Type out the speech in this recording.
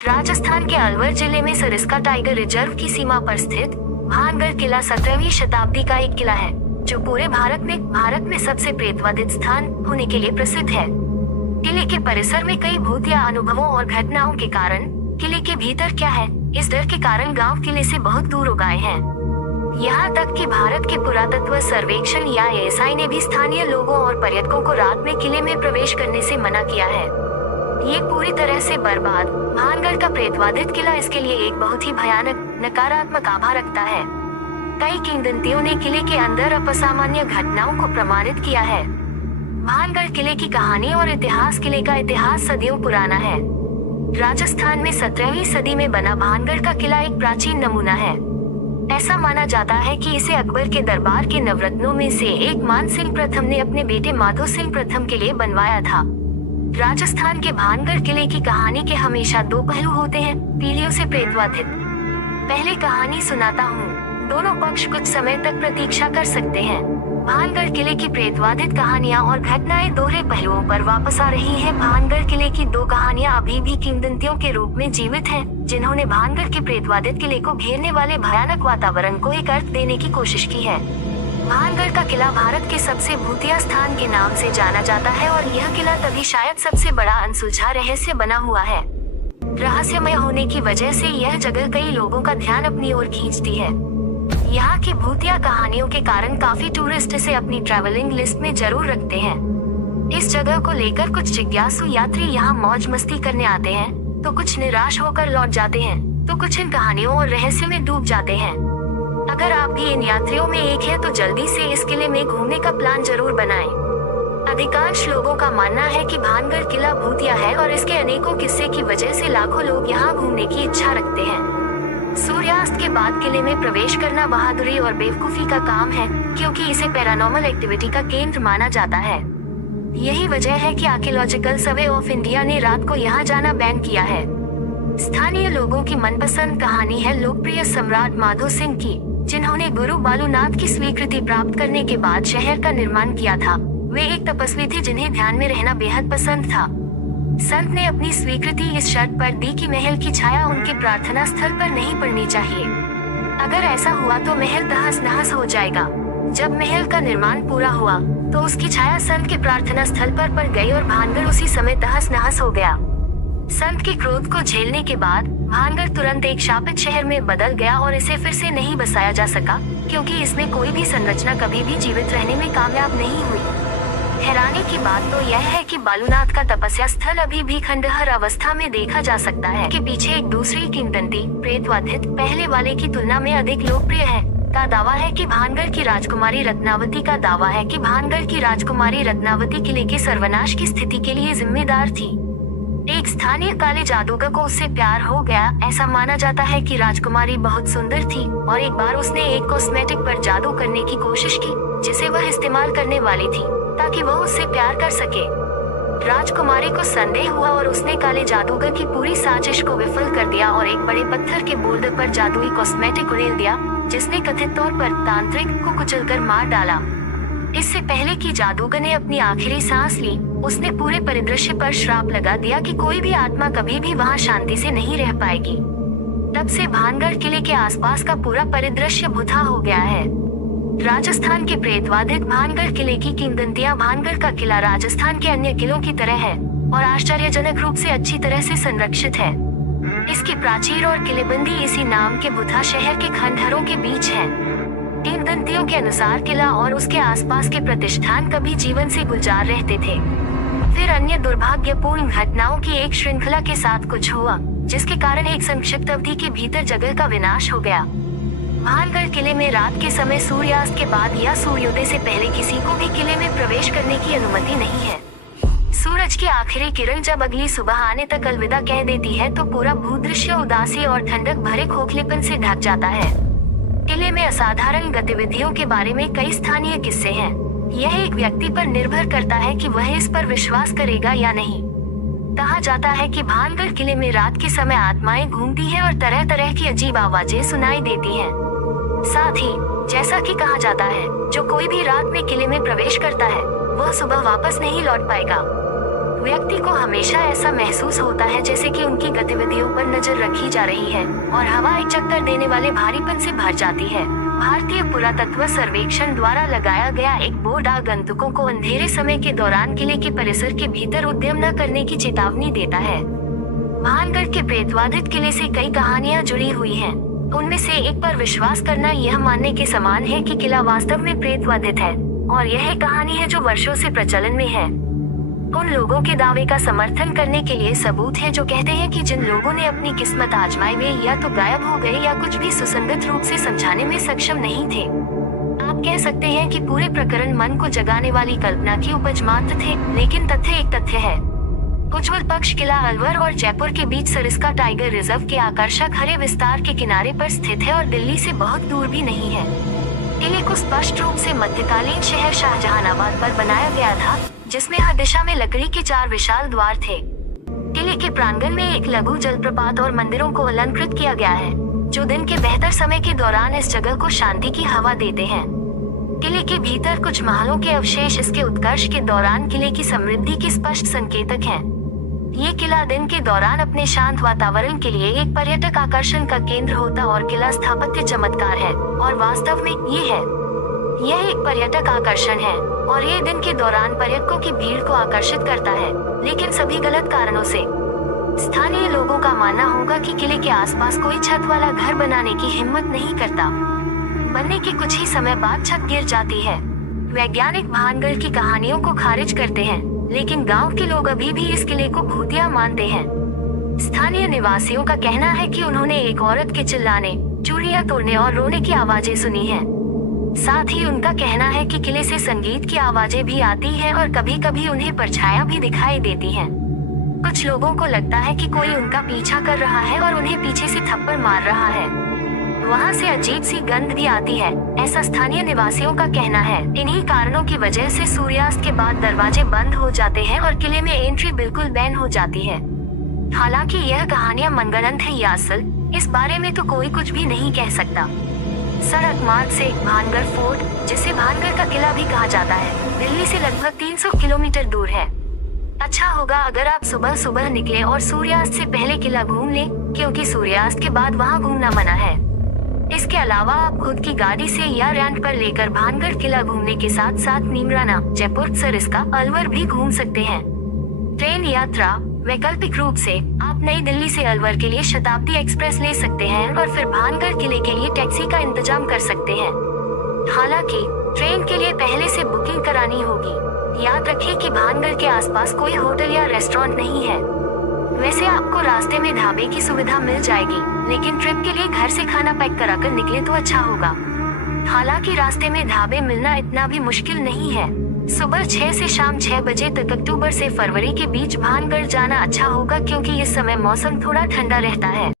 राजस्थान के अलवर जिले में सरिस्का टाइगर रिजर्व की सीमा पर स्थित भानगढ़ किला 17वीं शताब्दी का एक किला है, जो पूरे भारत में सबसे प्रेतवादित स्थान होने के लिए प्रसिद्ध है। किले के परिसर में कई भूतिया अनुभवों और घटनाओं के कारण किले के भीतर क्या है, इस डर के कारण गांव किले से बहुत दूर हो गए हैं। यहाँ तक कि भारत के पुरातत्व सर्वेक्षण या एएसआई ने भी स्थानीय लोगों और पर्यटकों को रात में किले में प्रवेश करने से मना किया है। ये पूरी तरह से बर्बाद भानगढ़ का प्रेतवादित किला इसके लिए एक बहुत ही भयानक नकारात्मक आभा रखता है। कई किंवदंतियों ने किले के अंदर असामान्य घटनाओं को प्रमाणित किया है। भानगढ़ किले की कहानी और इतिहास। किले का इतिहास सदियों पुराना है। राजस्थान में 17वीं सदी में बना भानगढ़ का किला एक प्राचीन नमूना है। ऐसा माना जाता है कि इसे अकबर के दरबार के नवरत्नों में से एक मान सिंह प्रथम ने अपने बेटे माधो सिंह प्रथम के लिए बनवाया था। राजस्थान के भानगढ़ किले की कहानी के हमेशा दो पहलू होते हैं, पीढ़ियों से प्रेतवादित। पहले कहानी सुनाता हूँ, दोनों पक्ष कुछ समय तक प्रतीक्षा कर सकते हैं। भानगढ़ किले की प्रेतवादित कहानियाँ और घटनाएं दोहरे पहलुओं पर वापस आ रही हैं। भानगढ़ किले की दो कहानियाँ अभी भी किंवदंतियों के रूप में जीवित हैं, जिन्होंने भानगढ़ के प्रेतवादित किले को घेरने वाले भयानक वातावरण को एक अर्थ देने की कोशिश की है। भानगढ़ का किला भारत के सबसे भूतिया स्थान के नाम से जाना जाता है और यह किला तभी शायद सबसे बड़ा अनसुलझा रहस्य बना हुआ है। रहस्यमय होने की वजह से यह जगह कई लोगों का ध्यान अपनी ओर खींचती है। यहाँ की भूतिया कहानियों के कारण काफी टूरिस्ट इसे अपनी ट्रैवलिंग लिस्ट में जरूर रखते हैं। इस जगह को लेकर कुछ जिज्ञासु यात्री यहाँ मौज मस्ती करने आते हैं, तो कुछ निराश होकर लौट जाते हैं, तो कुछ इन कहानियों और रहस्य में डूब जाते हैं। अगर आप भी इन यात्रियों में एक हैं, तो जल्दी से इस किले में घूमने का प्लान जरूर बनाएं। अधिकांश लोगों का मानना है कि भानगढ़ किला भूतिया है और इसके अनेकों किस्से की वजह से लाखों लोग यहाँ घूमने की इच्छा रखते हैं। सूर्यास्त के बाद किले में प्रवेश करना बहादुरी और बेवकूफी का काम है, क्योंकि इसे पैरानॉर्मल एक्टिविटी का केंद्र माना जाता है। यही वजह है कि आर्कियोलॉजिकल सर्वे ऑफ इंडिया ने रात को यहाँ जाना बैन किया है। स्थानीय लोगों की मनपसंद कहानी है लोकप्रिय सम्राट माधो सिंह की, जिन्होंने गुरु बालूनाथ की स्वीकृति प्राप्त करने के बाद शहर का निर्माण किया था। वे एक तपस्वी थे जिन्हें ध्यान में रहना बेहद पसंद था। संत ने अपनी स्वीकृति इस शर्त पर दी कि महल की छाया उनके प्रार्थना स्थल पर नहीं पड़नी चाहिए। अगर ऐसा हुआ तो महल तहस नहस हो जाएगा। जब महल का निर्माण पूरा हुआ तो उसकी छाया संत के प्रार्थना स्थल पर पड़ गई और भानगढ़ उसी समय तहस नहस हो गया। संत के क्रोध को झेलने के बाद भानगढ़ तुरंत एक शापित शहर में बदल गया और इसे फिर से नहीं बसाया जा सका, क्योंकि इसमें कोई भी संरचना कभी भी जीवित रहने में कामयाब नहीं हुई। हैरानी की बात तो यह है कि बालूनाथ का तपस्या स्थल अभी भी खंडहर अवस्था में देखा जा सकता है। कि पीछे एक दूसरी किंवदंती प्रेतवादित पहले वाले की तुलना में अधिक लोकप्रिय है का दावा है कि भानगढ़ की राजकुमारी रत्नावती किले के सर्वनाश की स्थिति के लिए जिम्मेदार थी। एक स्थानीय काले जादूगर को उससे प्यार हो गया। ऐसा माना जाता है कि राजकुमारी बहुत सुंदर थी और एक बार उसने एक कॉस्मेटिक पर जादू करने की कोशिश की, जिसे वह इस्तेमाल करने वाली थी ताकि वह उससे प्यार कर सके। राजकुमारी को संदेह हुआ और उसने काले जादूगर की पूरी साजिश को विफल कर दिया और एक बड़े पत्थर के बोल्डर पर जादुई कॉस्मेटिक उड़ेल दिया, जिसने कथित तौर पर तांत्रिक को कुचलकर मार डाला। इससे पहले कि जादूगर ने अपनी आखिरी सांस ली, उसने पूरे परिदृश्य पर श्राप लगा दिया कि कोई भी आत्मा कभी भी वहां शांति से नहीं रह पाएगी। तब से भानगढ़ किले के आसपास का पूरा परिदृश्य भूता हो गया है। राजस्थान के प्रेतवादित भानगढ़ किले की किंवदंतियां। भानगढ़ का किला राजस्थान के अन्य किलों की तरह है और आश्चर्यजनक रूप से अच्छी तरह से संरक्षित है। इसकी प्राचीर और किलेबंदी इसी नाम के बुधा शहर के खंडहरों के बीच है। किंवदंतियों के अनुसार किला और उसके आसपास के प्रतिष्ठान कभी जीवन से गुलजार रहते थे। फिर अन्य दुर्भाग्यपूर्ण घटनाओं की एक श्रृंखला के साथ कुछ हुआ, जिसके कारण एक संक्षिप्त अवधि के भीतर जगह का विनाश हो गया। भानगढ़ किले में रात के समय सूर्यास्त के बाद या सूर्योदय से पहले किसी को भी किले में प्रवेश करने की अनुमति नहीं है। सूरज की आखिरी किरण जब अगली सुबह आने तक अलविदा कह देती है, तो पूरा भूदृश्य उदासी और ठंडक भरे खोखलेपन से ढक जाता है। किले में असाधारण गतिविधियों के बारे में कई स्थानीय किस्से हैं। यह एक व्यक्ति पर निर्भर करता है कि वह इस पर विश्वास करेगा या नहीं। कहा जाता है कि भानगढ़ किले में रात के समय आत्माएं घूमती हैं और तरह तरह की अजीब आवाजें सुनाई देती हैं। साथ ही जैसा कि कहा जाता है, जो कोई भी रात में किले में प्रवेश करता है, वह सुबह वापस नहीं लौट पाएगा। व्यक्ति को हमेशा ऐसा महसूस होता है जैसे कि उनकी गतिविधियों पर नजर रखी जा रही है और हवा एक चक्कर देने वाले भारीपन से भर जाती है। भारतीय पुरातत्व सर्वेक्षण द्वारा लगाया गया एक बोर्ड आगंतुकों को अंधेरे समय के दौरान किले के परिसर के भीतर उद्यम न करने की चेतावनी देता है। भानगढ़ के प्रेतवाधित किले से कई कहानियां जुड़ी हुई हैं। उनमें से एक पर विश्वास करना यह मानने के समान है कि किला वास्तव में प्रेतवाधित है और यह कहानी है जो वर्षों से प्रचलन में है। उन लोगों के दावे का समर्थन करने के लिए सबूत है जो कहते हैं कि जिन लोगों ने अपनी किस्मत आजमाई वे या तो गायब हो गए या कुछ भी सुसंगत रूप से समझाने में सक्षम नहीं थे। आप कह सकते हैं कि पूरे प्रकरण मन को जगाने वाली कल्पना की उपज मात्र थे, लेकिन तथ्य एक तथ्य है। उज्ज्वल पक्ष किला अलवर और जयपुर के बीच सरिस्का टाइगर रिजर्व के आकर्षक हरे विस्तार के किनारे पर स्थित है और दिल्ली से बहुत दूर भी नहीं है। किले को स्पष्ट रूप से मध्यकालीन शहर शाहजहानाबाद पर बनाया गया था, जिसमें हर दिशा में लकड़ी के 4 विशाल द्वार थे। किले के प्रांगण में एक लघु जलप्रपात और मंदिरों को अलंकृत किया गया है, जो दिन के बेहतर समय के दौरान इस जगह को शांति की हवा देते हैं। किले के भीतर कुछ महलों के अवशेष इसके उत्कर्ष के दौरान किले की समृद्धि के स्पष्ट संकेतक हैं। ये किला दिन के दौरान अपने शांत वातावरण के लिए एक पर्यटक आकर्षण का केंद्र होता और किला स्थापत्य चमत्कार है और वास्तव में ये है। यह एक पर्यटक आकर्षण है और ये दिन के दौरान पर्यटकों की भीड़ को आकर्षित करता है, लेकिन सभी गलत कारणों से। स्थानीय लोगों का मानना होगा कि किले के आसपास कोई छत वाला घर बनाने की हिम्मत नहीं करता। बनने के कुछ ही समय बाद छत गिर जाती है। वैज्ञानिक भानगढ़ की कहानियों को खारिज करते हैं, लेकिन गांव के लोग अभी भी इस किले को भूतिया मानते हैं। स्थानीय निवासियों का कहना है कि उन्होंने एक औरत के चिल्लाने, चूड़ियां तोड़ने और रोने की आवाजें सुनी हैं। साथ ही उनका कहना है कि किले से संगीत की आवाजें भी आती हैं और कभी-कभी उन्हें परछाइयां भी दिखाई देती हैं। कुछ लोगों को लगता है कि कोई उनका पीछा कर रहा है और उन्हें पीछे से थप्पड़ मार रहा है। वहां से अजीब सी गंध भी आती है, ऐसा स्थानीय निवासियों का कहना है। इन्हीं कारणों की वजह से सूर्यास्त के बाद दरवाजे बंद हो जाते हैं और किले में एंट्री बिल्कुल बैन हो जाती है। हालांकि यह कहानियां मनगढ़ंत है या असल, इस बारे में तो कोई कुछ भी नहीं कह सकता। सड़क मार्ग से भानगढ़ फोर्ट, जिसे भानगढ़ का किला भी कहा जाता है, दिल्ली से लगभग 300 किलोमीटर दूर है। अच्छा होगा अगर आप सुबह सुबह निकले और सूर्यास्त से पहले किला घूम लें, क्योंकि सूर्यास्त के बाद वहां घूमना मना है। इसके अलावा आप खुद की गाड़ी से या रेंट पर लेकर भानगढ़ किला घूमने के साथ साथ नीमराना, जयपुर, सरिस्का, अलवर भी घूम सकते हैं। ट्रेन यात्रा वैकल्पिक रूप से आप नई दिल्ली से अलवर के लिए शताब्दी एक्सप्रेस ले सकते हैं और फिर भानगढ़ किले के लिए टैक्सी का इंतजाम कर सकते हैं। हालांकि ट्रेन के लिए पहले से बुकिंग करानी होगी। याद रखें कि भानगढ़ के आसपास कोई होटल या रेस्टोरेंट नहीं है। वैसे आपको रास्ते में ढाबे की सुविधा मिल जाएगी, लेकिन ट्रिप के लिए घर से खाना पैक कराकर निकले तो अच्छा होगा। हालांकि रास्ते में ढाबे मिलना इतना भी मुश्किल नहीं है। सुबह 6 से शाम 6 बजे तक अक्टूबर से फरवरी के बीच भानगढ़ जाना अच्छा होगा, क्योंकि इस समय मौसम थोड़ा ठंडा रहता है।